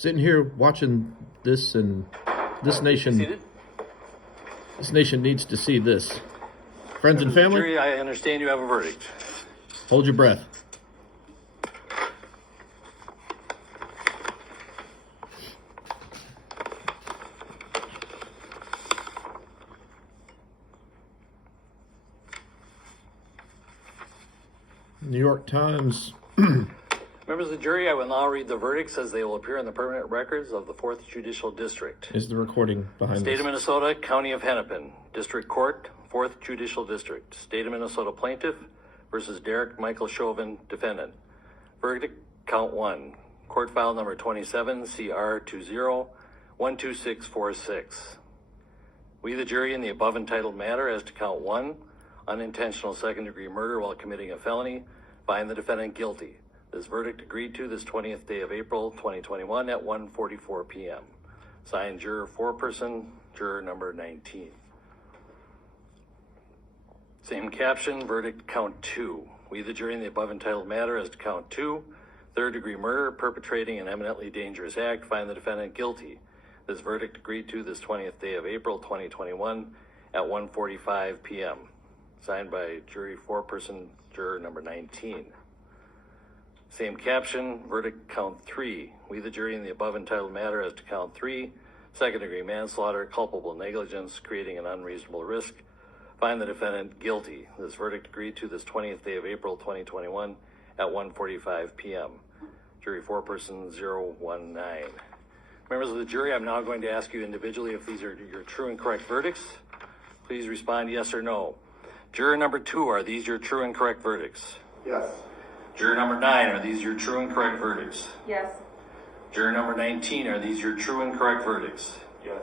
sitting here watching this, and this nation needs to see this. Friends and family, jury, I understand you have a verdict. Hold your breath. New York Times. Members of the jury, I will now read the verdicts as they will appear in the permanent records of the 4th Judicial District. Is the recording behind State this? of Minnesota, County of Hennepin, District Court, 4th Judicial District. State of Minnesota Plaintiff versus Dereck Michael Chauvin, Defendant. Verdict, Count 1. Court file number 27, CR 20-12646. We, the jury, in the above entitled matter as to Count 1, unintentional second-degree murder while committing a felony, find the defendant guilty. This verdict agreed to this 20th day of April, 2021 at 1:44 p.m. Signed, juror foreperson, juror number 19. Same caption, verdict count 2. We, the jury, in the above entitled matter as to count 2, third-degree murder, perpetrating an eminently dangerous act, find the defendant guilty. This verdict agreed to this 20th day of April, 2021 at 1:45 p.m. Signed by jury foreperson, juror number 19. Same caption, verdict count 3. We, the jury, in the above entitled matter as to count 3, second-degree manslaughter, culpable negligence, creating an unreasonable risk, find the defendant guilty. This verdict agreed to this 20th day of April, 2021 at 1:45 p.m. Jury foreperson 019. Members of the jury, I'm now going to ask you individually if these are your true and correct verdicts. Please respond yes or no. Juror number 2, are these your true and correct verdicts? Yes. Juror number 9, are these your true and correct verdicts? Yes. Juror number 19, are these your true and correct verdicts? Yes.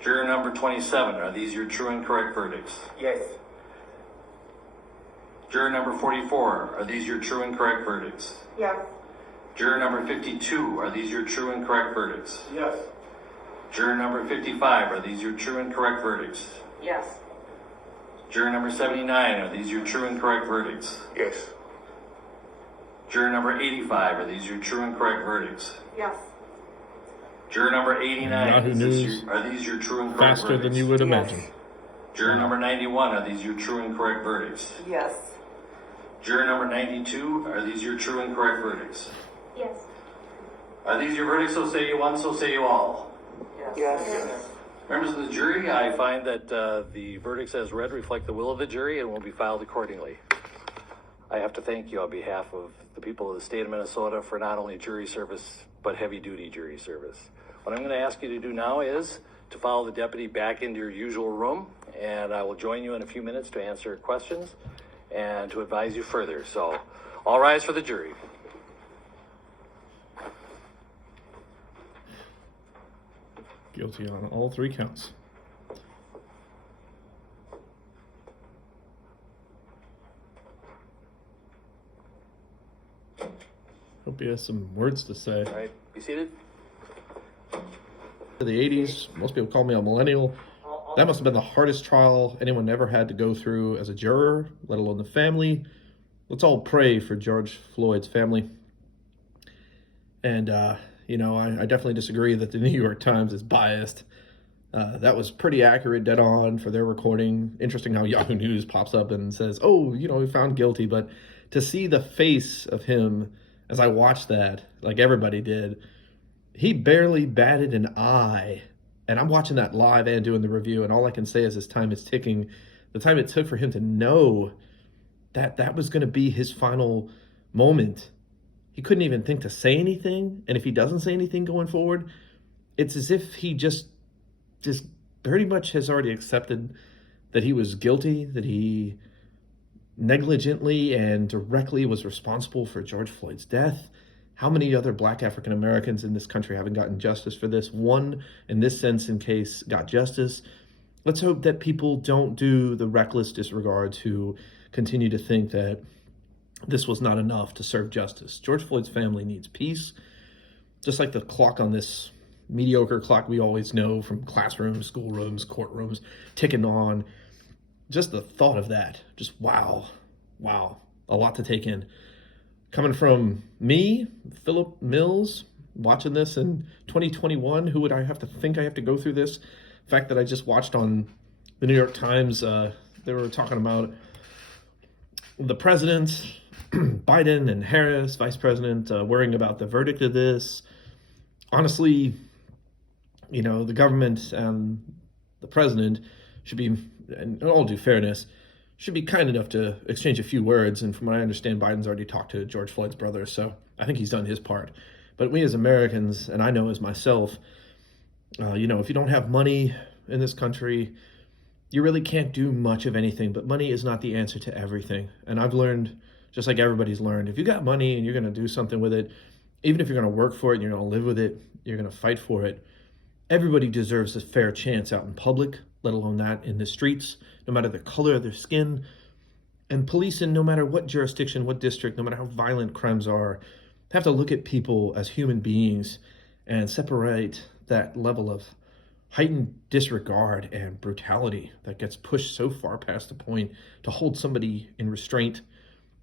Juror number 27, are these your true and correct verdicts? Yes. Juror number 44, are these your true and correct verdicts? Yes. Juror number 52, are these your true and correct verdicts? Yes. Juror number 55, are these your true and correct verdicts? Yes. Juror number 79, are these your true and correct verdicts? Yes. Juror number 85, are these your true and correct verdicts? Yes. Juror number 89, Yahoo News. are these your true and correct Faster verdicts? than you would imagine. Juror number 91, are these your true and correct verdicts? Yes. Juror number 92, are these your true and correct verdicts? Yes. Are these your verdicts, so say you one, so say you all? Yes. Members of the jury, I find that the verdicts as read reflect the will of the jury and will be filed accordingly. I have to thank you on behalf of the people of the state of Minnesota for not only jury service, but heavy-duty jury service. What I'm going to ask you to do now is to follow the deputy back into your usual room, and I will join you in a few minutes to answer questions and to advise you further. So, all rise for the jury. Guilty on all 3 counts. Hope he has some words to say. All right, be seated. In the 80s, most people call me a millennial. That must have been the hardest trial anyone ever had to go through as a juror, let alone the family. Let's all pray for George Floyd's family. And, I definitely disagree that the New York Times is biased. That was pretty accurate, dead on for their recording. Interesting how Yahoo News pops up and says, oh, we found guilty. But to see the face of him as I watched that, like everybody did, he barely batted an eye. And I'm watching that live and doing the review, and all I can say is his time is ticking. The time it took for him to know that that was going to be his final moment. He couldn't even think to say anything. And if he doesn't say anything going forward, it's as if he just pretty much has already accepted that he was guilty, that he negligently and directly was responsible for George Floyd's death. How many other Black African Americans in this country haven't gotten justice for this? One, in this sense, in case, got justice. Let's hope that people don't do the reckless disregard to continue to think that this was not enough to serve justice. George Floyd's family needs peace. Just like the clock on this mediocre clock we always know from classrooms, schoolrooms, courtrooms, ticking on. Just the thought of that, just wow, a lot to take in. Coming from me, Philip Mills, watching this in 2021. Who would I have to think I have to go through this? The fact that I just watched on the New York Times, they were talking about the president, Biden and Harris, vice president, worrying about the verdict of this. Honestly, the government and the president should be, in all due fairness, should be kind enough to exchange a few words. And from what I understand, Biden's already talked to George Floyd's brother, so I think he's done his part. But we as Americans, and I know as myself, if you don't have money in this country, you really can't do much of anything. But money is not the answer to everything. And I've learned, just like everybody's learned, if you got money and you're going to do something with it, even if you're going to work for it and you're going to live with it, you're going to fight for it, everybody deserves a fair chance out in public, let alone that in the streets, no matter the color of their skin. And police, in no matter what jurisdiction, what district, no matter how violent crimes are, have to look at people as human beings and separate that level of heightened disregard and brutality that gets pushed so far past the point to hold somebody in restraint,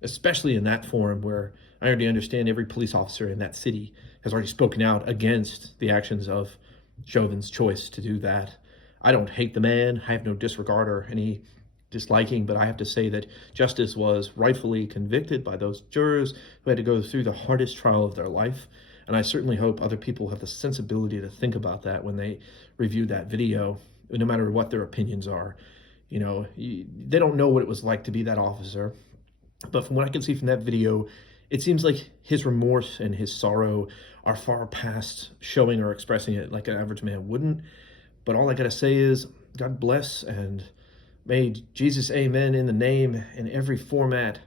especially in that forum where I already understand every police officer in that city has already spoken out against the actions of Chauvin's choice to do that. I don't hate the man. I have no disregard or any disliking, but I have to say that justice was rightfully convicted by those jurors who had to go through the hardest trial of their life. And I certainly hope other people have the sensibility to think about that when they review that video, no matter what their opinions are. They don't know what it was like to be that officer. But from what I can see from that video, it seems like his remorse and his sorrow are far past showing or expressing it like an average man wouldn't. But all I gotta say is, God bless, and may Jesus amen in the name in every format.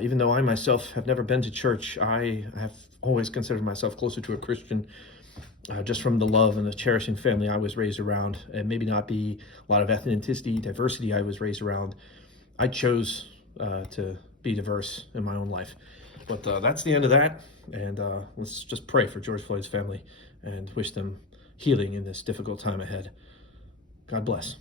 Even though I myself have never been to church, I have always considered myself closer to a Christian, just from the love and the cherishing family I was raised around, and maybe not be a lot of ethnicity, diversity I was raised around. I chose to be diverse in my own life. But that's the end of that, and let's just pray for George Floyd's family and wish them healing in this difficult time ahead. God bless.